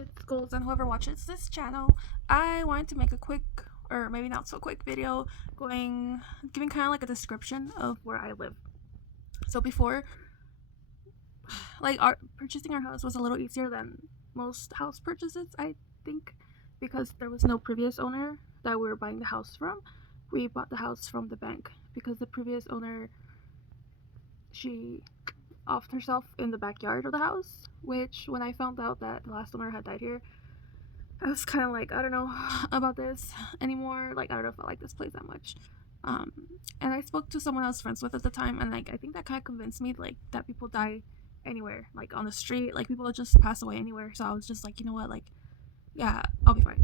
it's Goals and whoever watches this channel. I wanted to make a quick, or maybe not so quick video giving kind of like a description of where I live. So before, purchasing our house was a little easier than most house purchases, I think, because there was no previous owner that we were buying the house from. We bought the house from the bank because the previous owner, she offed herself in the backyard of the house, which when I found out that the last owner had died here, I was kind of like, I don't know about this anymore. Like, I don't know if I like this place that much. Um, and I spoke to someone I was friends with at the time, and like, I think that kind of convinced me like that people die anywhere, like on the street, like people just pass away anywhere. So I was just like, you know what, like, yeah, I'll be fine.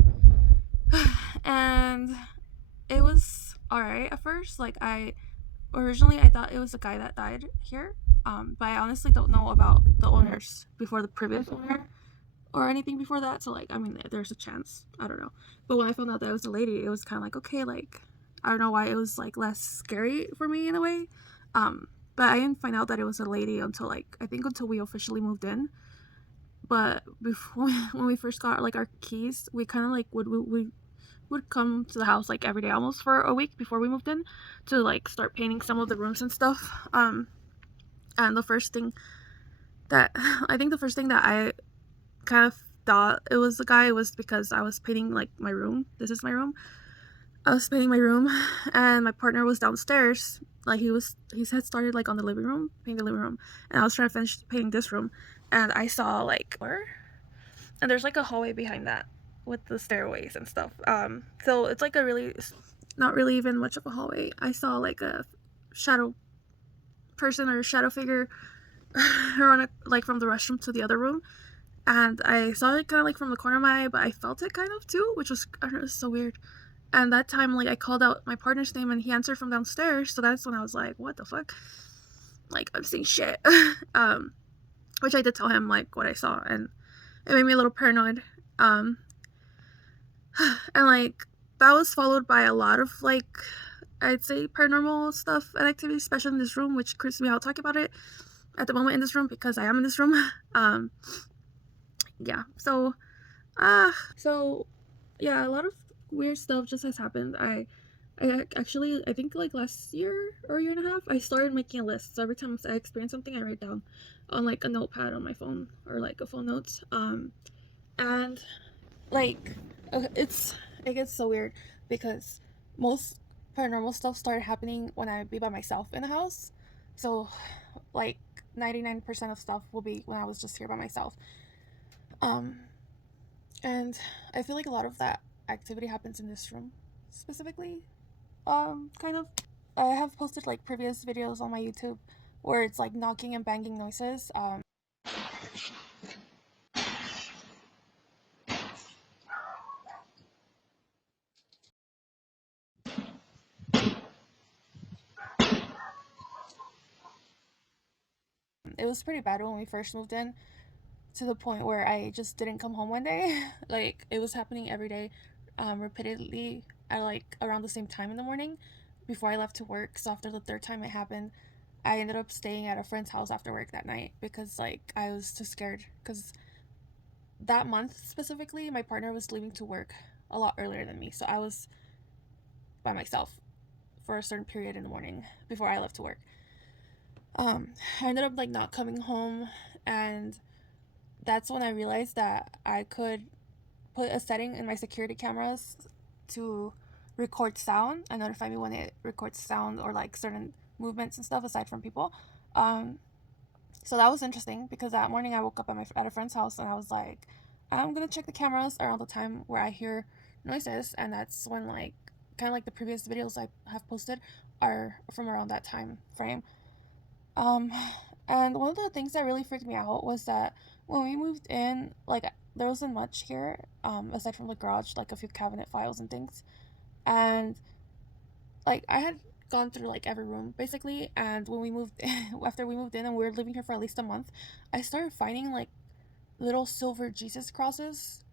And it was alright at first. Like, originally I thought it was the guy that died here, but I honestly don't know about the owners before the previous owner or anything before that. So like, I mean, there's a chance. I don't know. But when I found out that it was a lady, it was kind of like, okay, like, I don't know why it was like less scary for me in a way. But I didn't find out that it was a lady until like, I think until we officially moved in. But before, when we first got like our keys, we kind of like we would come to the house like every day almost for a week before we moved in to like start painting some of the rooms and stuff. And the first thing that I kind of thought it was the guy was because I was painting like my room. This is my room. I was painting my room, and my partner was downstairs. Like he had started like on the living room, painting the living room, and I was trying to finish painting this room, and I saw like and there's like a hallway behind that with the stairways and stuff. So it's like not really even much of a hallway. I saw like a shadow person or shadow figure run like from the restroom to the other room, and I saw it kind of like from the corner of my eye, but I felt it kind of too, which was, I don't know, it was so weird. And that time, like, I called out my partner's name and he answered from downstairs, so that's when I was like, what the fuck, like, I'm seeing shit. Which I did tell him like what I saw, and it made me a little paranoid. um and like that was followed by a lot of like, I'd say, paranormal stuff and activities, especially in this room, which creeps me out talking about it at the moment in this room because I am in this room. Yeah, so yeah, a lot of weird stuff just has happened. I think like last year or a year and a half, I started making a list. So every time I experience something, I write down on like a notepad on my phone or like a phone notes. And like, it gets so weird because most paranormal stuff started happening when I be by myself in the house. So like 99% of stuff will be when I was just here by myself. Um, and I feel like a lot of that activity happens in this room specifically. Kind of. I have posted like previous videos on my YouTube where it's like knocking and banging noises. It was pretty bad when we first moved in, to the point where I just didn't come home one day. Like, it was happening every day, repeatedly at like around the same time in the morning before I left to work. So after the third time it happened, I ended up staying at a friend's house after work that night because like I was too scared. Because that month specifically, my partner was leaving to work a lot earlier than me, so I was by myself for a certain period in the morning before I left to work. I ended up like not coming home, and that's when I realized that I could put a setting in my security cameras to record sound and notify me when it records sound or like certain movements and stuff aside from people. Um, so that was interesting because that morning I woke up at a friend's house and I was like, I'm gonna check the cameras around the time where I hear noises, and that's when like kind of like the previous videos I have posted are from around that time frame. Um, and one of the things that really freaked me out was that when we moved in, like there wasn't much here, aside from the garage, like a few cabinet files and things. And like I had gone through like every room basically, and when we moved in, after we moved in and we were living here for at least a month, I started finding like little silver Jesus crosses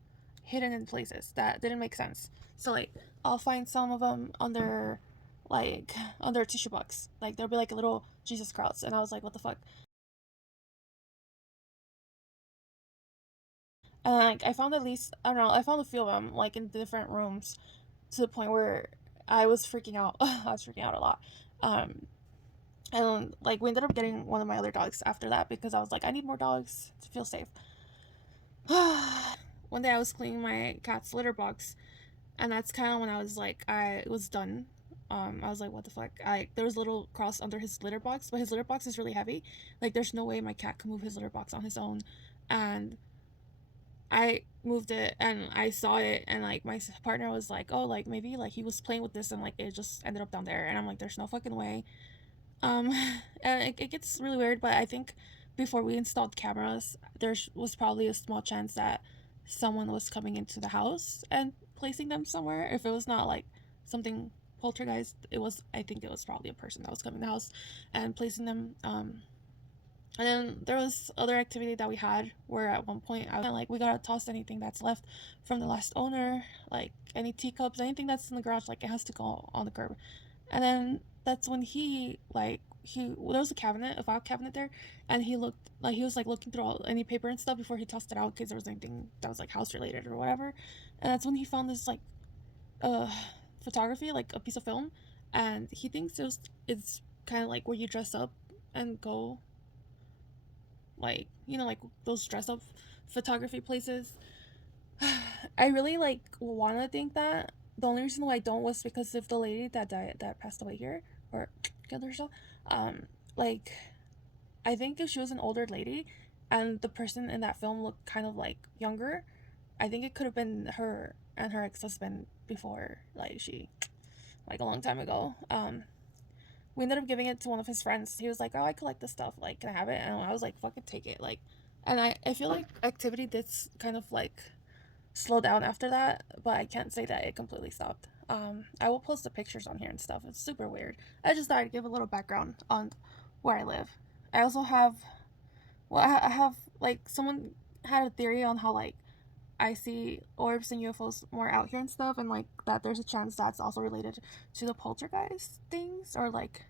hidden in places that didn't make sense. So like I'll find some of them under a tissue box. Like there'll be like a little Jesus cross, and I was like, what the fuck? And like I found at least, I don't know, I found a few of them like in different rooms, to the point where I was freaking out. I was freaking out a lot. Um, and like we ended up getting one of my other dogs after that, because I was like, I need more dogs to feel safe. One day I was cleaning my cat's litter box, and that's kind of when I was like, I was done. I was like, what the fuck? There was a little cross under his litter box, but his litter box is really heavy. Like, there's no way my cat can move his litter box on his own. And I moved it, and I saw it, and like my partner was like, oh, like maybe like he was playing with this and like it just ended up down there. And I'm like, there's no fucking way. Um, and it gets really weird, but I think before we installed cameras, there was probably a small chance that someone was coming into the house and placing them somewhere. If it was not like something poltergeist, I think it was probably a person that was coming to the house and placing them. And then there was other activity that we had where at one point I was like, we gotta toss anything that's left from the last owner, like any teacups, anything that's in the garage, like it has to go on the curb. And then that's when there was a cabinet, a file cabinet there, and he was like looking through any paper and stuff before he tossed it out in case there was anything that was like house related or whatever. And that's when he found this like uh photography, like a piece of film, and he thinks it's kind of like where you dress up and go, like, like those dress up photography places. I really like want to think that. The only reason why I don't was because if the lady that died, that passed away here, or killed herself, um, like I think if she was an older lady, and the person in that film looked kind of like younger, I think it could have been her and her ex husband before, like she, like a long time ago. We ended up giving it to one of his friends. He was like, "Oh, I collect this stuff. Like, can I have it?" And I was like, "Fucking take it." Like, and I feel like activity did kind of like slow down after that, but I can't say that it completely stopped. I will post the pictures on here and stuff. It's super weird. I just thought I'd give a little background on where I live. I also have, well, I have like someone had a theory on how like I see orbs and UFOs more out here and stuff, and like that there's a chance that's also related to the poltergeist things, or like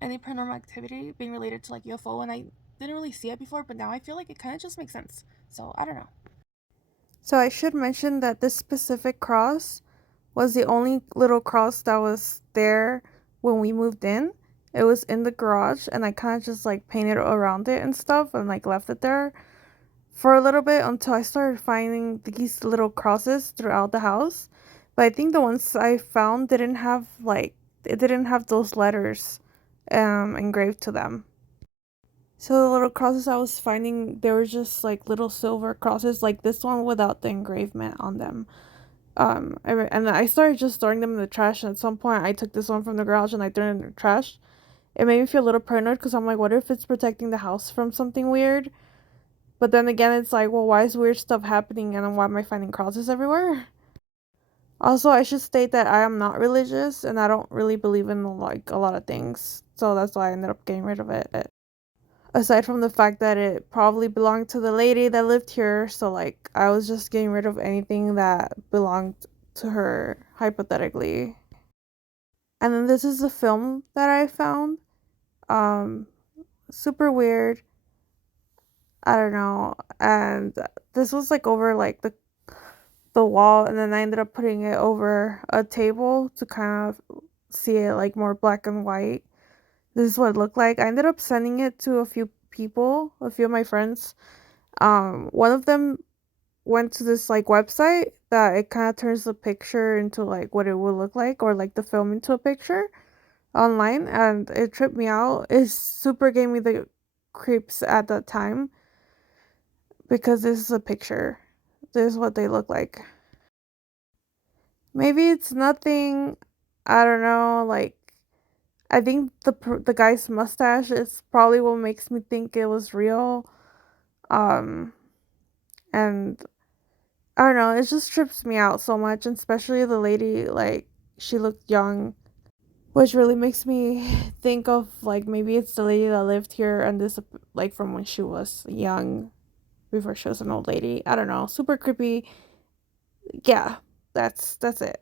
any paranormal activity being related to like UFO. And I didn't really see it before, but now I feel like it kind of just makes sense. So I don't know. So I should mention that this specific cross was the only little cross that was there when we moved in. It was in the garage, and I kind of just like painted around it and stuff and like left it there for a little bit until I started finding these little crosses throughout the house. But I think the ones I found didn't have like it didn't have those letters engraved to them. So the little crosses I was finding, they were just like little silver crosses, like this one without the engravement on them. And I started just throwing them in the trash. And at some point, I took this one from the garage and I threw it in the trash. It made me feel a little paranoid because I'm like, what if it's protecting the house from something weird? But then again, it's like, well, why is weird stuff happening, and then why am I finding crosses everywhere? Also, I should state that I am not religious and I don't really believe in like a lot of things, so that's why I ended up getting rid of it. Aside from the fact that it probably belonged to the lady that lived here, so like I was just getting rid of anything that belonged to her hypothetically. And then this is the film that I found. Um Super weird. I don't know. And this was like over like the wall, and then I ended up putting it over a table to kind of see it like more black and white. This is what it looked like. I ended up sending it to a few people, a few of my friends. One of them went to this like website that it kind of turns the picture into like what it would look like, or like the film into a picture online, and it tripped me out. It super gave me the creeps at that time because this is a picture. This is what they look like. Maybe it's nothing. I don't know. Like I think the guy's mustache is probably what makes me think it was real. Um, and I don't know. It just trips me out so much, and especially the lady. Like she looked young, which really makes me think of like maybe it's the lady that lived here and this like from when she was young before she was an old lady. I don't know. Super creepy. Yeah, that's it.